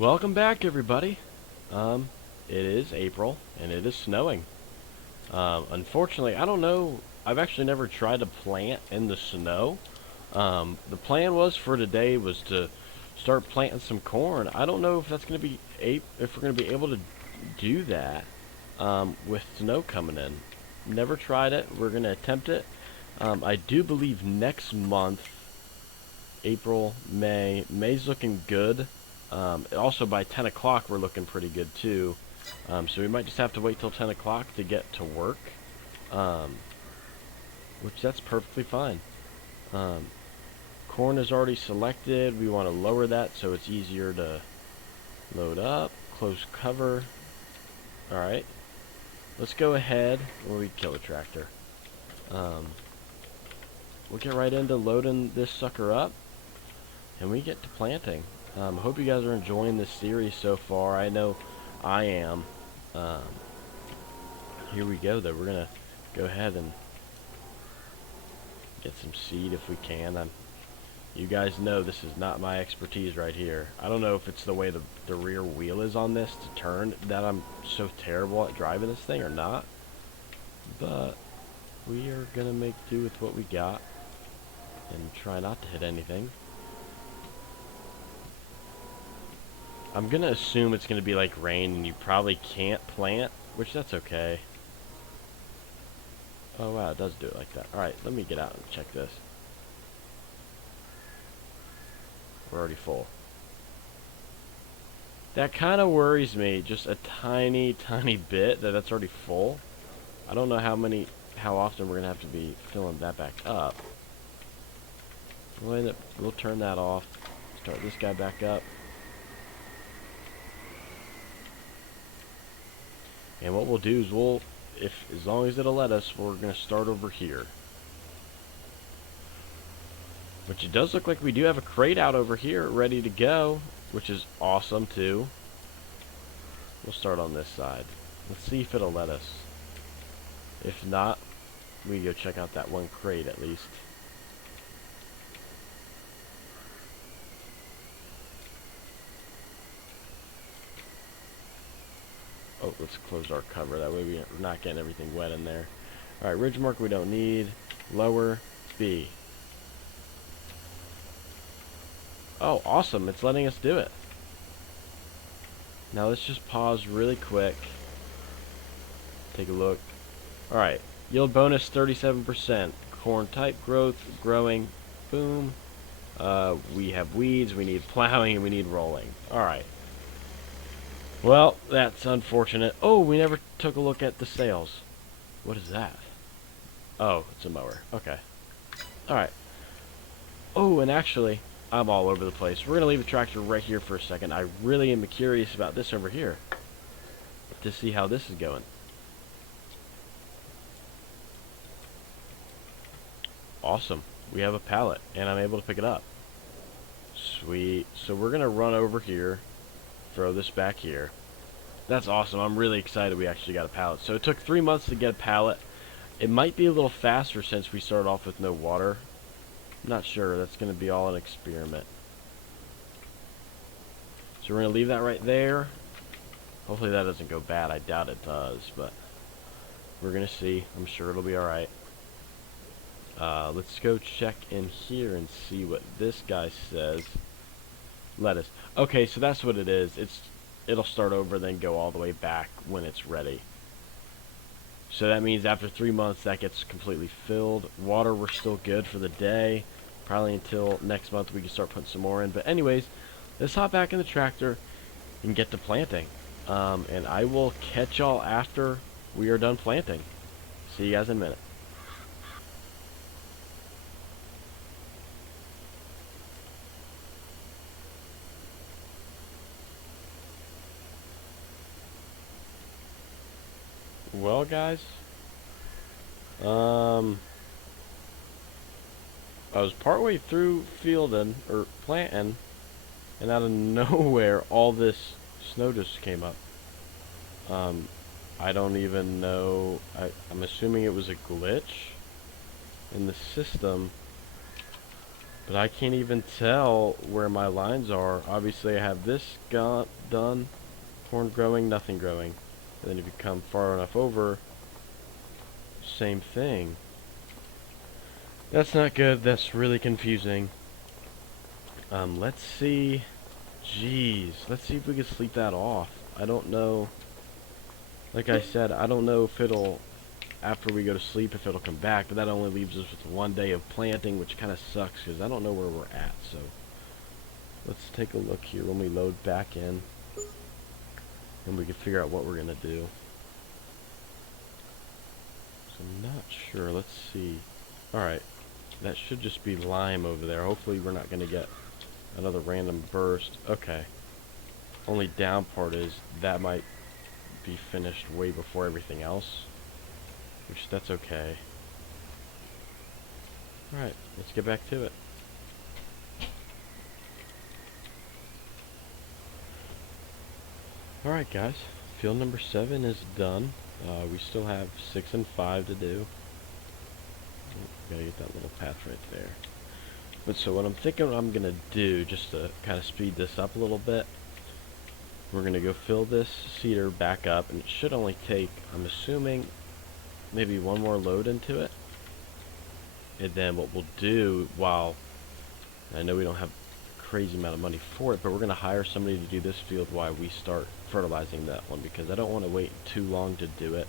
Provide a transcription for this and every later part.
Welcome back, everybody. It is April, and it is snowing. Unfortunately, I don't know. I've actually never tried to plant in the snow. The plan was for today was to start planting some corn. I don't know if that's going to be if we're going to be able to do that with snow coming in. Never tried it. We're going to attempt it. I do believe next month, April, May's looking good. Also, by 10 o'clock, we're looking pretty good, too. So we might just have to wait till 10 o'clock to get to work. Um, which that's perfectly fine. Um, corn is already selected. We want to lower that so it's easier to load up. Close cover. Alright. Let's go ahead. Well, we kill the tractor. We'll get right into loading this sucker up. And we get to planting. Hope you guys are enjoying this series so far. I know I am. Um, Here we go, though. We're going to go ahead and get some seed if we can. You guys know this is not my expertise right here. I don't know if it's the way the rear wheel is on this to turn that I'm so terrible at driving this thing or not. But we are going to make do with what we got and try not to hit anything. I'm going to assume it's going to be like rain and you probably can't plant, which that's okay. Oh wow, it does do it like that. Alright, let me get out and check this. We're already full. That kind of worries me just a tiny bit that that's already full. I don't know how often we're going to have to be filling that back up. We'll turn that off. Start this guy back up. And what we'll do is as long as it'll let us, we're going to start over here. Which it does look like we do have a crate out over here ready to go, which is awesome too. We'll start on this side. Let's see if it'll let us. If not, we can go check out that one crate at least. Oh, let's close our cover. That way we're not getting everything wet in there. Alright, ridge mark we don't need. Lower, B. Oh, awesome. It's letting us do it. Now let's just pause really quick. Take a look. Alright, yield bonus 37%. Corn type growth, growing. Boom. We have weeds, we need plowing, and we need rolling. Alright. Well, that's unfortunate. Oh, we never took a look at the sails. What is that? Oh, it's a mower. Okay. Alright. Oh, and actually, I'm all over the place. We're going to leave the tractor right here for a second. I really am curious about this over here. To see how this is going. Awesome. We have a pallet, and I'm able to pick it up. Sweet. So we're going to run over here. Throw this back here. That's awesome. I'm really excited we actually got a pallet. So it took 3 months to get a pallet. It might be a little faster since we started off with no water. I'm not sure. That's going to be all an experiment. So we're going to leave that right there. Hopefully that doesn't go bad. I doubt it does, but we're going to see. I'm sure it'll be alright. Let's go check in here and see what this guy says. Lettuce. Okay, so that's what it is. It'll start over, then go all the way back when it's ready. So that means after 3 months, that gets completely filled. Water, we're still good for the day. Probably until next month we can start putting some more in. But anyways, let's hop back in the tractor and get to planting. And I will catch y'all after we are done planting. See you guys in a minute. Well, guys, I was partway through fielding or planting, and out of nowhere, all this snow just came up. I don't even know. I'm assuming it was a glitch in the system, But I can't even tell where my lines are. Obviously, I have this done. Corn growing, nothing growing. And then if you come far enough over, same thing. That's not good. That's really confusing. Let's see. Jeez. Let's see if we can sleep that off. I don't know. Like I said, I don't know if it'll, after we go to sleep, if it'll come back. But that only leaves us with 1 day of planting, which kind of sucks because I don't know where we're at. So let's take a look here when we load back in. And we can figure out what we're going to do. So I'm not sure. Let's see. Alright. That should just be lime over there. Hopefully we're not going to get another random burst. Okay. Only down part is that might be finished way before everything else. Which, that's okay. Alright, let's get back to it. Alright guys, field number 7 is done. We still have 6 and 5 to do. Gotta get that little path right there. But so what I'm thinking I'm gonna do, just to kind of speed this up a little bit, we're gonna go fill this seeder back up, and it should only take, I'm assuming, maybe 1 more load into it. And then what we'll do, while I know we don't have a crazy amount of money for it, but we're gonna hire somebody to do this field while we start fertilizing that one, because I don't want to wait too long to do it,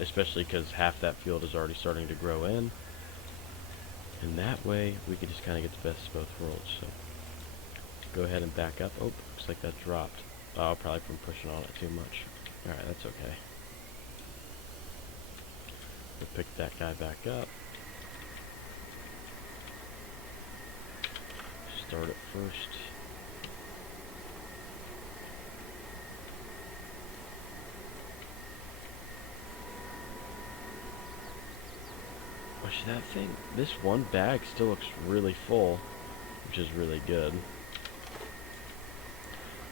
especially because half that field is already starting to grow in. And that way, we can just kind of get the best of both worlds. So, go ahead and back up. Oh, looks like that dropped. Oh, probably from pushing on it too much. Alright, that's okay. We'll pick that guy back up. Start it first. Watch that thing. This one bag still looks really full, which is really good.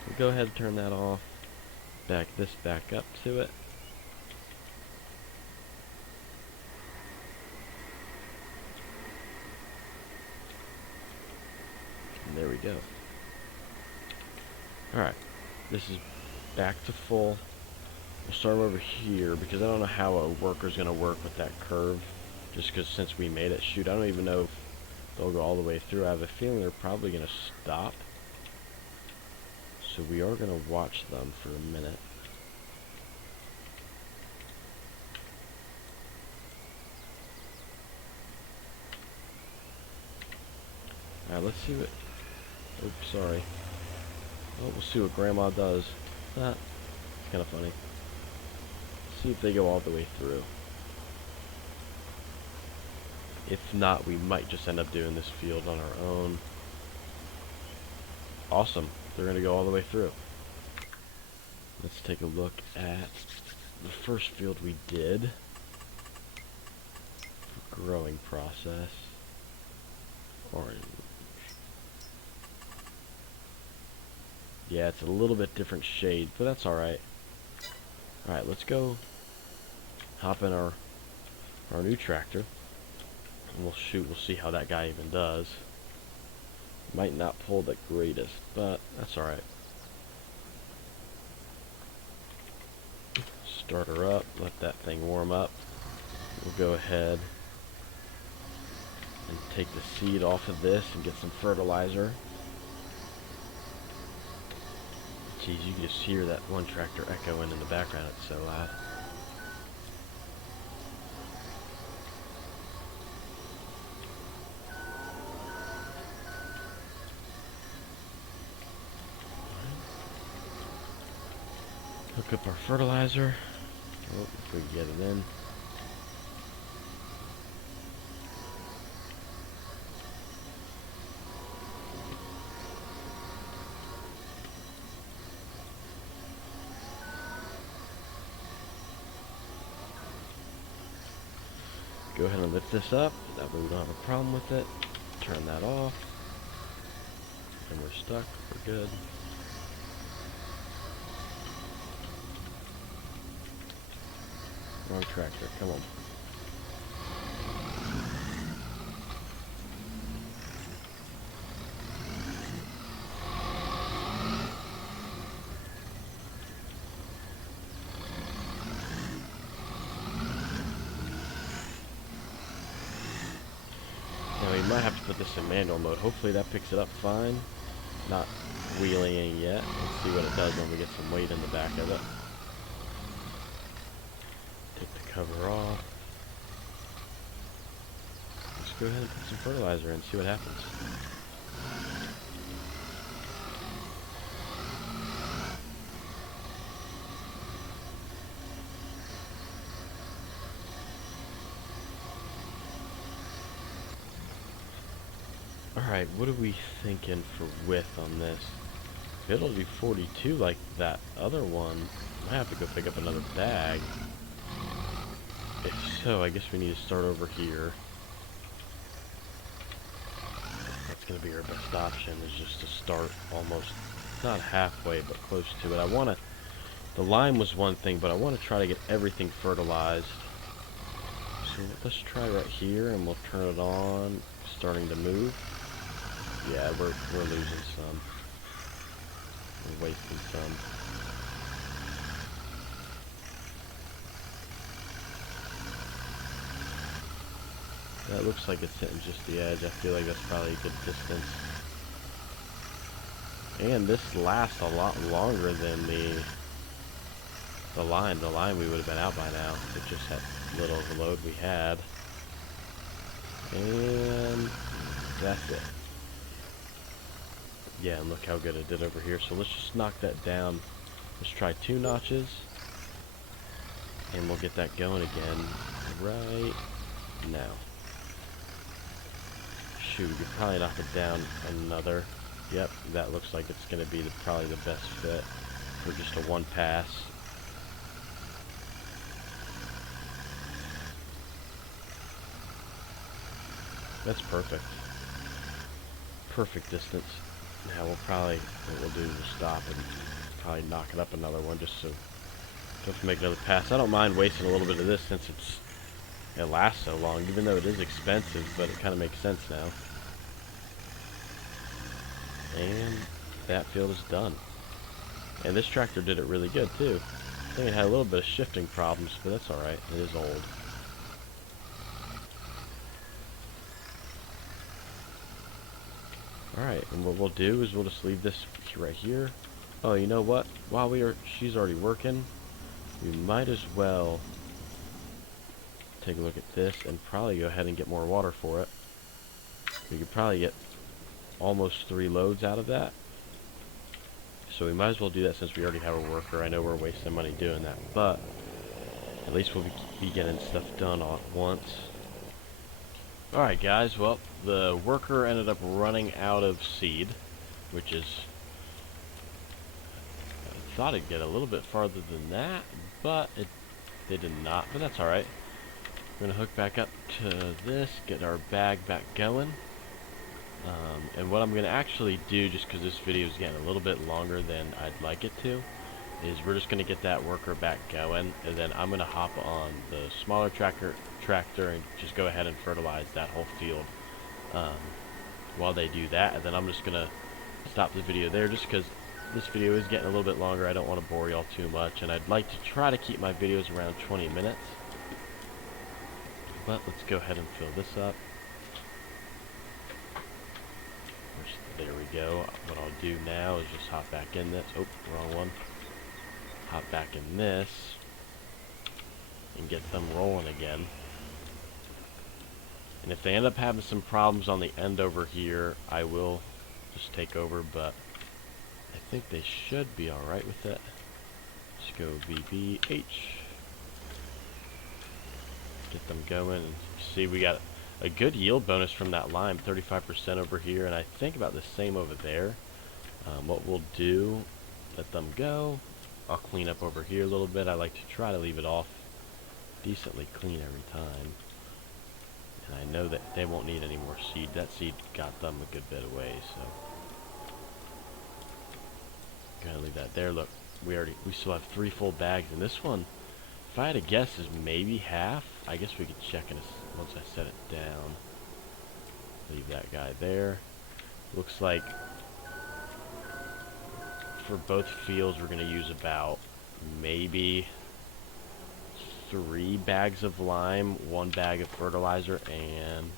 We'll go ahead and turn that off. Back this back up to it. And there we go. Alright. This is back to full. We'll start over here because I don't know how a worker's going to work with that curve. Just because since we made it, shoot, I don't even know if they'll go all the way through. I have a feeling they're probably going to stop. So we are going to watch them for a minute. Alright, let's see what... Oops, sorry. Oh, we'll see what Grandma does. It's kind of funny. See if they go all the way through. If not, we might just end up doing this field on our own. Awesome. They're going to go all the way through. Let's take a look at the first field we did. Growing process. Orange. Yeah, it's a little bit different shade, but that's alright. Alright, let's go hop in our new tractor. And we'll see how that guy even does. Might not pull the greatest, but that's alright. Start her up, let that thing warm up. We'll go ahead and take the seed off of this and get some fertilizer. Jeez, you can just hear that one tractor echoing in the background, it's so loud. Hook up our fertilizer. Oh, if we can get it in. Go ahead and lift this up. That way we don't have a problem with it. Turn that off. And we're stuck. We're good. Wrong tractor, come on. put this in manual mode. Hopefully that picks it up fine. Not wheeling yet. Let's see what it does when we get some weight in the back of it. Take the cover off. Let's go ahead and put some fertilizer in and see what happens. Alright, what are we thinking for width on this? If it'll be 42 like that other one, I might have to go pick up another bag. If so, I guess we need to start over here. That's going to be our best option, is just to start almost, not halfway, but close to it. I want to, the lime was one thing, but I want to try to get everything fertilized. So let's try right here, and we'll turn it on, starting to move. Yeah, we're losing some. We're wasting some. That looks like it's hitting just the edge. I feel like that's probably a good distance. And this lasts a lot longer than the line. The line we would have been out by now. It just had little of the load we had. And that's it. Yeah, and look how good it did over here. So let's just knock that down. Let's try 2 notches. And we'll get that going again right now. Shoot, we could probably knock it down another. Yep, that looks like it's going to be probably the best fit for just a 1 pass. That's perfect. Perfect distance. Now what we'll do is stop and probably knock it up another one just so don't have to make another pass. I don't mind wasting a little bit of this since it lasts so long, even though it is expensive, but it kind of makes sense now. And that field is done. And this tractor did it really good too. I think it had a little bit of shifting problems, but that's alright. It is old. Alright, and what we'll do is we'll just leave this right here. Oh, you know what? While she's already working, we might as well take a look at this and probably go ahead and get more water for it. We could probably get almost 3 loads out of that. So we might as well do that since we already have a worker. I know we're wasting money doing that, but at least we'll be getting stuff done all at once. Alright guys, well, the worker ended up running out of seed, which is, I thought it'd get a little bit farther than that, but they did not, but that's alright. We're going to hook back up to this, get our bag back going. And what I'm going to actually do, just because this video is getting a little bit longer than I'd like it to, is we're just going to get that worker back going, and then I'm going to hop on the smaller tractor and just go ahead and fertilize that whole field while they do that. And then I'm just going to stop the video there just because this video is getting a little bit longer. I don't want to bore y'all too much, and I'd like to try to keep my videos around 20 minutes. But let's go ahead and fill this up. There we go. What I'll do now is just hop back in this. Oh, wrong one. Hop back in this and get them rolling again. And if they end up having some problems on the end over here, I will just take over, but I think they should be alright with it. Just go VBH. Get them going. And see, we got a good yield bonus from that lime, 35% over here, and I think about the same over there. What we'll do, let them go. I'll clean up over here a little bit. I like to try to leave it off decently clean every time. And I know that they won't need any more seed. That seed got them a good bit away, so go ahead and leave that there. Look, we still have 3 full bags, and this one, if I had to guess, is maybe half. I guess we could check in once I set it down. Leave that guy there. Looks like for both fields we're going to use about maybe 3 bags of lime, 1 bag of fertilizer, and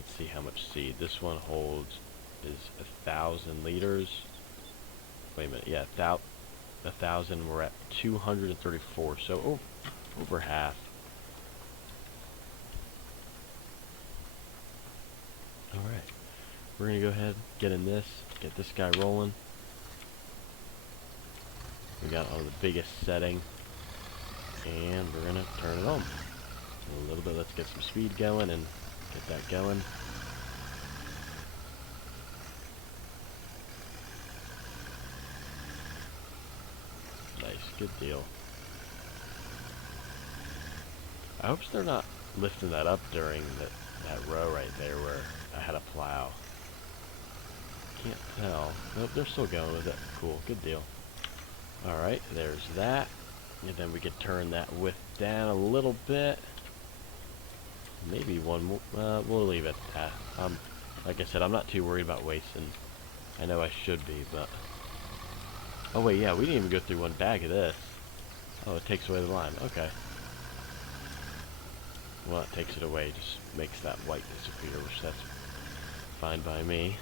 let's see how much seed. This one holds is 1,000 liters. Wait a minute, yeah, 1,000. We're at 234, so over half. All right, we're gonna go ahead, get in this, get this guy rolling. We got on the biggest setting, and we're gonna turn it on a little bit. Let's get some speed going and get that going. Nice, good deal. I hope they're not lifting that up during that row right there where I had a plow. Can't tell. Nope, they're still going with it. Cool, good deal. Alright, there's that. And then we could turn that width down a little bit. Maybe one more. We'll leave it at that. Like I said, I'm not too worried about wasting. I know I should be, but... Oh wait, yeah, we didn't even go through one bag of this. Oh, it takes away the lime. Okay. Well, it takes it away, just makes that white disappear, which that's fine by me.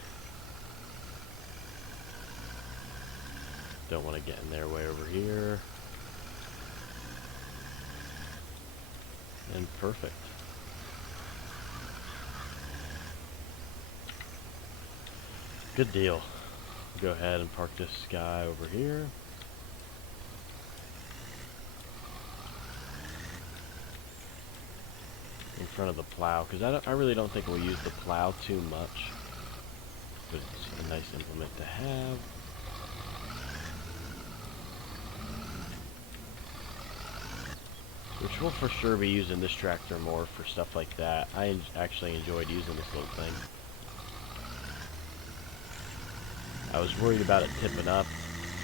Don't want to get in their way over here. And perfect. Good deal. Go ahead and park this guy over here. In front of the plow, because I really don't think we'll use the plow too much. But it's a nice implement to have. Which we'll for sure be using this tractor more for stuff like that. I actually enjoyed using this little thing. I was worried about it tipping up.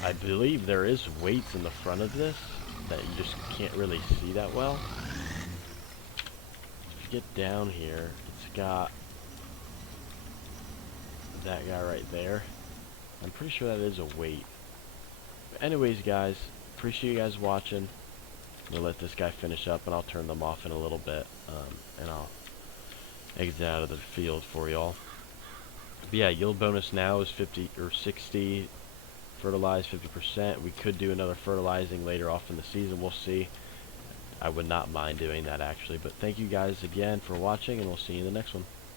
I believe there is weights in the front of this that you just can't really see that well. If you get down here, it's got that guy right there. I'm pretty sure that is a weight. But anyways, guys, appreciate you guys watching. I'm going to let this guy finish up, and I'll turn them off in a little bit, and I'll exit out of the field for y'all. But yeah, yield bonus now is 50 or 60, fertilized 50%. We could do another fertilizing later off in the season. We'll see. I would not mind doing that, actually. But thank you guys again for watching, and we'll see you in the next one.